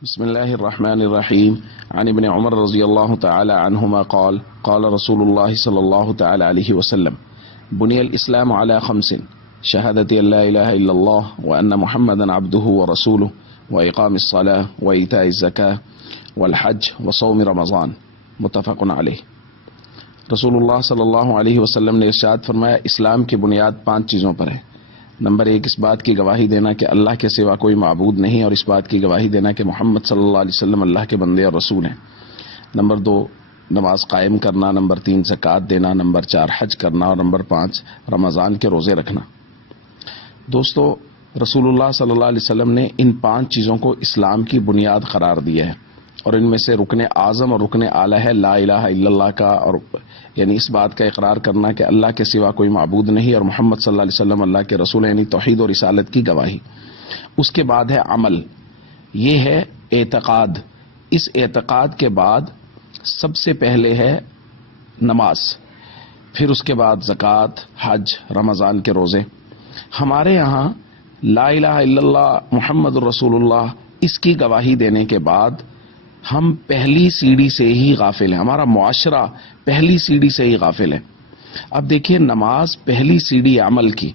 بسم الله الرحمن الرحيم عن ابن عمر رضي الله تعالى عنهما قال قال رسول الله صلى الله تعالى عليه وسلم بني الإسلام على خمس شهادة أن لا إله إلا الله وأن محمدا عبده ورسوله وإقام الصلاة وإيتاء الزكاة والحج وصوم رمضان متفق علیہ۔ رسول اللہ صلی اللہ علیہ وسلم نے ارشاد فرمایا، اسلام کی بنیاد 5 چیزوں پر ہے۔ نمبر 1، اس بات کی گواہی دینا کہ اللہ کے سوا کوئی معبود نہیں، اور اس بات کی گواہی دینا کہ محمد صلی اللہ علیہ وسلم اللہ کے بندے اور رسول ہیں۔ نمبر 2، نماز قائم کرنا۔ نمبر 3، زکوٰۃ دینا۔ نمبر 4، حج کرنا۔ اور نمبر 5، رمضان کے روزے رکھنا۔ دوستو، رسول اللہ صلی اللہ علیہ وسلم نے ان 5 چیزوں کو اسلام کی بنیاد قرار دیا ہے، اور ان میں سے رکن اعظم اور رکن اعلیٰ ہے لا الہ الا اللہ کا، اور یعنی اس بات کا اقرار کرنا کہ اللہ کے سوا کوئی معبود نہیں اور محمد صلی اللہ علیہ وسلم اللہ کے رسول، یعنی توحید اور رسالت کی گواہی۔ اس کے بعد ہے عمل، یہ ہے اعتقاد۔ اس اعتقاد کے بعد سب سے پہلے ہے نماز، پھر اس کے بعد زکوٰۃ، حج، رمضان کے روزے۔ ہمارے یہاں لا الہ الا اللہ محمد رسول اللہ اس کی گواہی دینے کے بعد ہم پہلی سیڑھی سے ہی غافل ہیں، ہمارا معاشرہ پہلی سیڑھی سے ہی غافل ہے۔ اب دیکھیے، نماز پہلی سیڑھی عمل کی،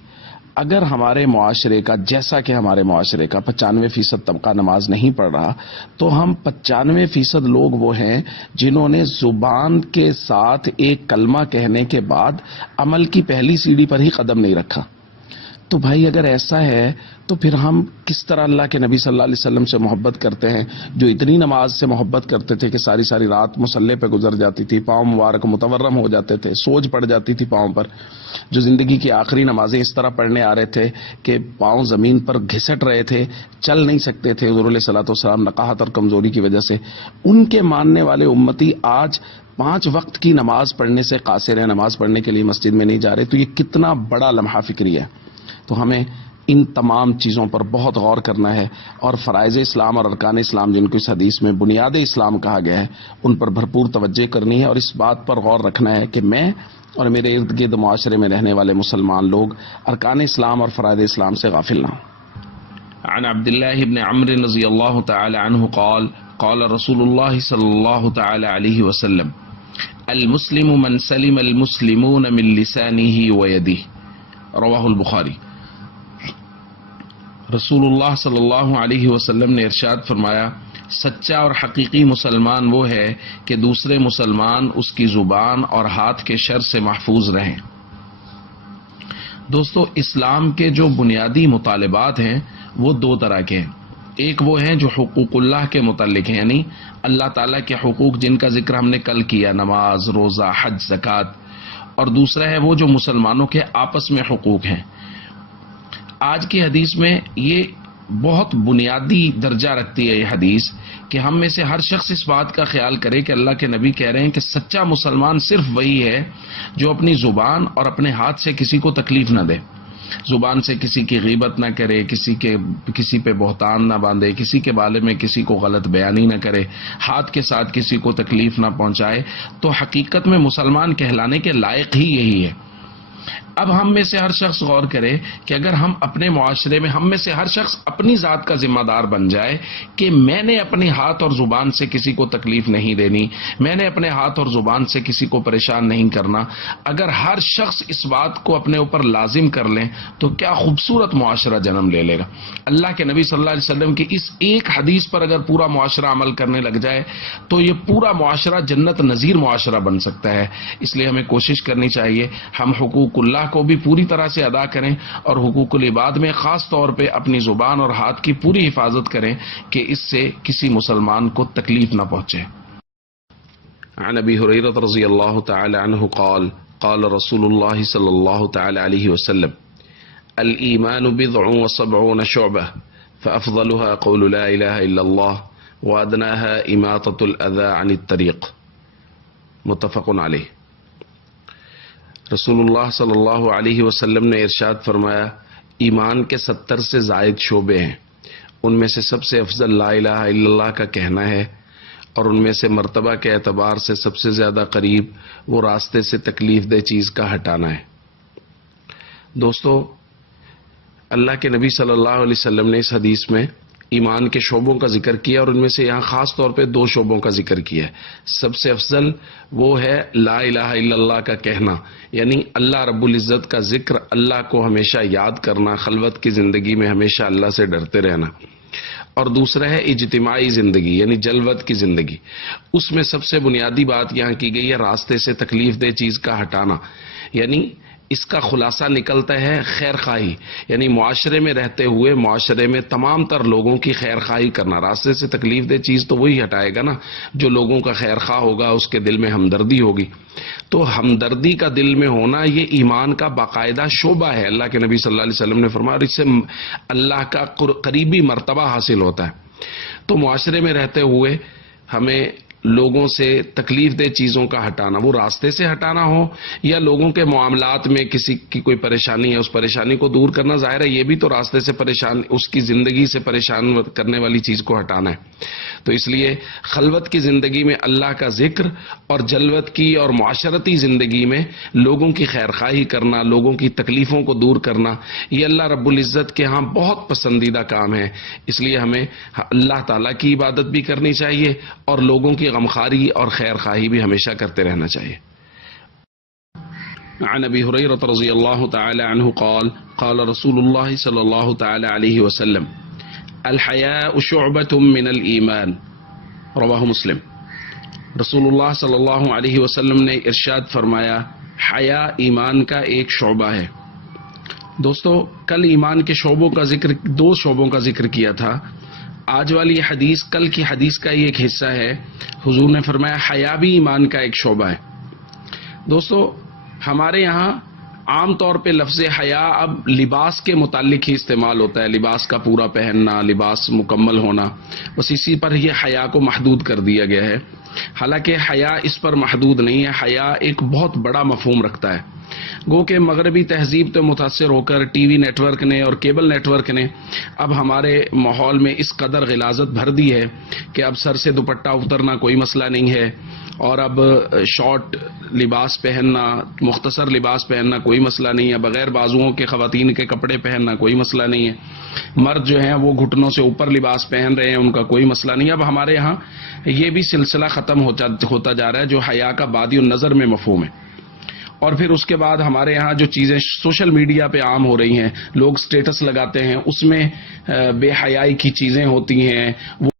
اگر ہمارے معاشرے کا، جیسا کہ ہمارے معاشرے کا 95% طبقہ نماز نہیں پڑھ رہا، تو ہم 95% لوگ وہ ہیں جنہوں نے زبان کے ساتھ ایک کلمہ کہنے کے بعد عمل کی پہلی سیڑھی پر ہی قدم نہیں رکھا۔ تو بھائی اگر ایسا ہے تو پھر ہم کس طرح اللہ کے نبی صلی اللہ علیہ وسلم سے محبت کرتے ہیں، جو اتنی نماز سے محبت کرتے تھے کہ ساری ساری رات مصلی پہ گزر جاتی تھی، پاؤں مبارک متورم ہو جاتے تھے، سوج پڑ جاتی تھی پاؤں پر، جو زندگی کی آخری نمازیں اس طرح پڑھنے آ رہے تھے کہ پاؤں زمین پر گھسٹ رہے تھے، چل نہیں سکتے تھے حضور علیہ الصلوۃ والسلام نقاہت اور کمزوری کی وجہ سے۔ ان کے ماننے والے امتی آج 5 وقت کی نماز پڑھنے سے قاصر ہیں، نماز پڑھنے کے لیے مسجد میں نہیں جا رہے۔ تو یہ کتنا بڑا لمحہ فکری ہے۔ تو ہمیں ان تمام چیزوں پر بہت غور کرنا ہے، اور فرائض اسلام اور ارکان اسلام جن کو اس حدیث میں بنیاد اسلام کہا گیا ہے، ان پر بھرپور توجہ کرنی ہے، اور اس بات پر غور رکھنا ہے کہ میں اور میرے ارد گرد معاشرے میں رہنے والے مسلمان لوگ ارکان اسلام اور فرائض اسلام سے غافل نہ ہوں۔ عن عبد اللہ بن عمرو رضی اللہ تعالی عنہ قال قال رسول اللہ صلی اللہ تعالی علیہ وسلم المسلم من سلم المسلمون من لسانه ويده رواہ البخاری۔ رسول اللہ صلی اللہ علیہ وسلم نے ارشاد فرمایا، سچا اور حقیقی مسلمان وہ ہے کہ دوسرے مسلمان اس کی زبان اور ہاتھ کے شر سے محفوظ رہیں۔ دوستو، اسلام کے جو بنیادی مطالبات ہیں وہ 2 طرح کے ہیں۔ ایک وہ ہیں جو حقوق اللہ کے متعلق ہیں، یعنی اللہ تعالیٰ کے حقوق جن کا ذکر ہم نے کل کیا، نماز، روزہ، حج، زکوٰۃ، اور دوسرا ہے وہ جو مسلمانوں کے آپس میں حقوق ہیں۔ آج کی حدیث میں یہ بہت بنیادی درجہ رکھتی ہے یہ حدیث کہ ہم میں سے ہر شخص اس بات کا خیال کرے کہ اللہ کے نبی کہہ رہے ہیں کہ سچا مسلمان صرف وہی ہے جو اپنی زبان اور اپنے ہاتھ سے کسی کو تکلیف نہ دے، زبان سے کسی کی غیبت نہ کرے، کسی پہ بہتان نہ باندھے، کسی کے بارے میں کسی کو غلط بیانی نہ کرے، ہاتھ کے ساتھ کسی کو تکلیف نہ پہنچائے۔ تو حقیقت میں مسلمان کہلانے کے لائق ہی یہی ہے۔ اب ہم میں سے ہر شخص غور کرے کہ اگر ہم اپنے معاشرے میں ہم میں سے ہر شخص اپنی ذات کا ذمہ دار بن جائے کہ میں نے اپنے ہاتھ اور زبان سے کسی کو تکلیف نہیں دینی، میں نے اپنے ہاتھ اور زبان سے کسی کو پریشان نہیں کرنا، اگر ہر شخص اس بات کو اپنے اوپر لازم کر لیں تو کیا خوبصورت معاشرہ جنم لے لے گا۔ اللہ کے نبی صلی اللہ علیہ وسلم کی اس ایک حدیث پر اگر پورا معاشرہ عمل کرنے لگ جائے تو یہ پورا معاشرہ جنت نظیر معاشرہ بن سکتا ہے۔ اس لیے ہمیں کوشش کرنی چاہیے ہم حقوق اللہ کو بھی پوری طرح سے ادا کریں، اور حقوق العباد میں خاص طور پہ اپنی زبان اور ہاتھ کی پوری حفاظت کریں کہ اس سے کسی مسلمان کو تکلیف نہ پہنچے۔ عن ابی ہریرہ رضی اللہ تعالی عنہ قال قال رسول اللہ صلی اللہ تعالی علیہ وسلم الایمان بضع وسبعون شعبہ فافضلها قول لا الہ الا اللہ وادناها اماطۃ الاذى عن الطریق متفق علیہ۔ رسول اللہ صلی اللہ علیہ وسلم نے ارشاد فرمایا، ایمان کے 70 سے زائد شعبے ہیں، ان میں سے سب سے افضل لا الہ الا اللہ کا کہنا ہے، اور ان میں سے مرتبہ کے اعتبار سے سب سے زیادہ قریب وہ راستے سے تکلیف دہ چیز کا ہٹانا ہے۔ دوستو، اللہ کے نبی صلی اللہ علیہ وسلم نے اس حدیث میں ایمان کے شعبوں کا ذکر کیا، اور ان میں سے یہاں خاص طور پہ 2 شعبوں کا ذکر کیا ہے۔ سب سے افضل وہ ہے لا الہ الا اللہ کا کہنا، یعنی اللہ رب العزت کا ذکر، اللہ کو ہمیشہ یاد کرنا، خلوت کی زندگی میں ہمیشہ اللہ سے ڈرتے رہنا۔ اور دوسرا ہے اجتماعی زندگی، یعنی جلوت کی زندگی۔ اس میں سب سے بنیادی بات یہاں کی گئی ہے راستے سے تکلیف دہ چیز کا ہٹانا، یعنی اس کا خلاصہ نکلتا ہے خیر خواہی، یعنی معاشرے میں رہتے ہوئے معاشرے میں تمام تر لوگوں کی خیر خواہی کرنا۔ راستے سے تکلیف دہ چیز تو وہی ہٹائے گا نا جو لوگوں کا خیر خواہ ہوگا، اس کے دل میں ہمدردی ہوگی۔ تو ہمدردی کا دل میں ہونا یہ ایمان کا باقاعدہ شعبہ ہے۔ اللہ کے نبی صلی اللہ علیہ وسلم نے فرمایا، اس سے اللہ کا قریبی مرتبہ حاصل ہوتا ہے۔ تو معاشرے میں رہتے ہوئے ہمیں لوگوں سے تکلیف دہ چیزوں کا ہٹانا، وہ راستے سے ہٹانا ہو یا لوگوں کے معاملات میں کسی کی کوئی پریشانی ہے اس پریشانی کو دور کرنا، ظاہر ہے یہ بھی تو راستے سے پریشان، اس کی زندگی سے پریشان کرنے والی چیز کو ہٹانا ہے۔ تو اس لیے خلوت کی زندگی میں اللہ کا ذکر اور جلوت کی اور معاشرتی زندگی میں لوگوں کی خیر خواہی کرنا، لوگوں کی تکلیفوں کو دور کرنا، یہ اللہ رب العزت کے ہاں بہت پسندیدہ کام ہے۔ اس لیے ہمیں اللہ تعالیٰ کی عبادت بھی کرنی چاہیے اور لوگوں کی غمخواری اور خیر خواہی بھی ہمیشہ کرتے رہنا چاہیے۔ عن ابی ہریرہ رضی اللہ تعالی عنہ قال قال رسول اللہ صلی اللہ تعالی علیہ وسلم الحیاء شعبۃ من الایمان، رواہ مسلم۔ رسول اللہ صلی اللہ علیہ وسلم نے ارشاد فرمایا، حیا ایمان کا ایک شعبہ ہے۔ دوستو، کل ایمان کے شعبوں کا ذکر، 2 شعبوں کا ذکر کیا تھا۔ آج والی حدیث کل کی حدیث کا ہی ایک حصہ ہے۔ حضور نے فرمایا حیا بھی ایمان کا ایک شعبہ ہے۔ دوستو، ہمارے یہاں عام طور پہ لفظ حیا اب لباس کے متعلق ہی استعمال ہوتا ہے، لباس کا پورا پہننا، لباس مکمل ہونا، بس اسی پر یہ حیا کو محدود کر دیا گیا ہے۔ حالانکہ حیا اس پر محدود نہیں ہے، حیا ایک بہت بڑا مفہوم رکھتا ہے۔ گو کہ مغربی تہذیب سے متاثر ہو کر ٹی وی نیٹ ورک نے اور کیبل نیٹ ورک نے اب ہمارے ماحول میں اس قدر غلاظت بھر دی ہے کہ اب سر سے دوپٹہ اترنا کوئی مسئلہ نہیں ہے، اور اب شارٹ لباس پہننا، مختصر لباس پہننا کوئی مسئلہ نہیں ہے، بغیر بازوؤں کے خواتین کے کپڑے پہننا کوئی مسئلہ نہیں ہے، مرد جو ہیں وہ گھٹنوں سے اوپر لباس پہن رہے ہیں، ان کا کوئی مسئلہ نہیں ہے۔ اب ہمارے یہاں یہ بھی سلسلہ ختم ہوتا جا رہا ہے جو حیا کا بادی النظر میں مفہوم ہے۔ اور پھر اس کے بعد ہمارے ہاں جو چیزیں سوشل میڈیا پہ عام ہو رہی ہیں، لوگ سٹیٹس لگاتے ہیں، اس میں بے حیائی کی چیزیں ہوتی ہیں، وہ